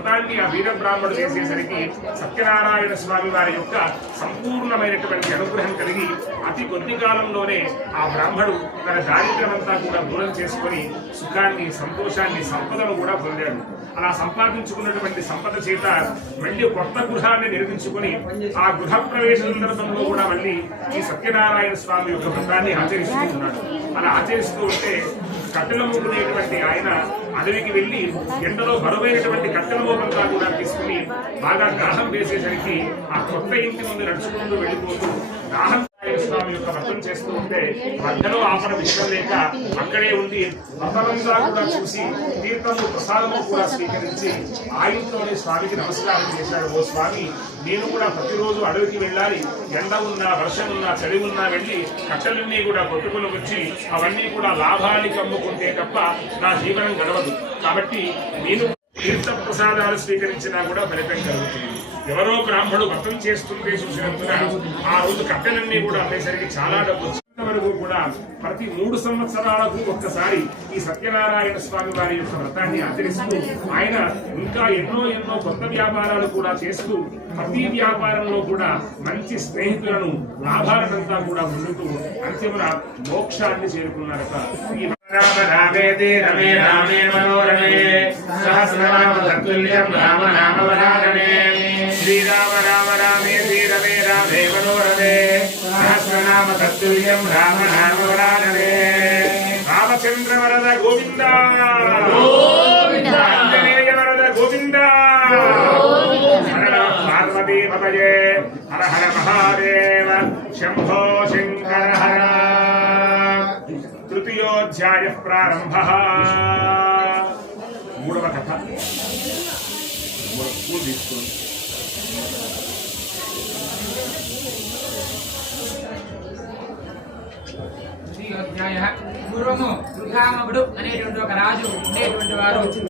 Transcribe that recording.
వ్రతాన్ని ఆ వీర బ్రాహ్మణుడు చేసేసరికి సత్యనారాయణ స్వామి వారి యొక్క సంపూర్ణమైనటువంటి అనుగ్రహం కలిగి అతి కొద్ది కాలంలోనే ఆ బ్రాహ్మడు తన దారిద్ర్యమంతా కూడా దూరం చేసుకొని సుఖాన్ని, సంతోషాన్ని, సంపదను కూడా పొందాడు. అలా సంపాదించుకున్నటువంటి సంపద చేత మళ్ళీ కొత్త గృహాన్ని నిర్మించుకుని ఆ గృహ ప్రవేశ సందర్భంలో కూడా మళ్ళీ ఈ సత్యనారాయణ స్వామి యొక్క వ్రతాన్ని ఆచరిస్తూ ఉన్నాడు. అలా ఆచరిస్తూ ఉంటే కట్టెల మూకునేటువంటి ఆయన అడవికి వెళ్లి ఎండలో బరువైనటువంటి కట్టెల మూకంతా కూడా తీసుకుని బాగా దాహం వేసేసరికి ఆ కొత్త ఇంటి ముందు నడుచుకుంటూ వెళ్ళిపోతూ దాహం స్వామి యొక్క వ్రతం చేస్తూ ఉంటే మధ్యలో ఆపణ విషయం లేక అక్కడే ఉండి వ్రతమంతా కూడా చూసి తీర్థము ప్రసాదము కూడా స్వీకరించి ఆయుధంలోనే స్వామికి నమస్కారం చేశాడు. ఓ స్వామి, నేను కూడా ప్రతిరోజు అడవికి వెళ్ళాలి, ఎండ ఉన్నా, వర్షం ఉన్నా, చలి ఉన్నా వెళ్ళి కట్టెలన్నీ కూడా కొట్టుకుని వచ్చి అవన్నీ కూడా లాభానికి అమ్ముకుంటే తప్ప నా జీవనం గడవదు. కాబట్టి నేను తీర్థ ప్రసాదాలు స్వీకరించినా కూడా ఫలితం కలుగుతుంది. ఎవరో బ్రాహ్మణుడు వ్రతం చేస్తుంటే చూసినందున ఆ రోజు కట్టెలన్నీ కూడా అమ్మేసరికి చాలా డబ్బు వచ్చిన వరకు కూడా ప్రతి 3 సంవత్సరాలకు ఒక్కసారి ఈ సత్యనారాయణ స్వామి వారి యొక్క వ్రతాన్ని ఆచరిస్తూ ఆయన ఇంకా ఎన్నో కొత్త వ్యాపారాలు కూడా చేస్తూ ప్రతి వ్యాపారంలో కూడా మంచి స్నేహితులను, లాభాలనంతా కూడా పొందుతూ అంతిమ మోక్షాన్ని చేరుకున్నారట. రామ రామేతి రమే రామే మనోరమే సహస్రనామ తత్తుల్యం రామ నామ వరాననే శ్రీరామ రామ రామేతి రమే రామే మనోరమే సహస్రనామ తత్తుల్యం రామ నామ వరాననే రామచంద్ర వరద గోవింద గోవింద ఆంజనేయ వరద గోవింద పార్వతీ పతయే హర హర మహాదేవ శంభో శంకర హర. తృతీయోధ్యాయ ప్రారంభ. మూడవ కథ. పూలు తీసుకోండి. తృతీయోధ్యాయ. పూర్వము రుద్రామవుడు అనేటువంటి ఒక రాజు ఉండేటువంటి వారు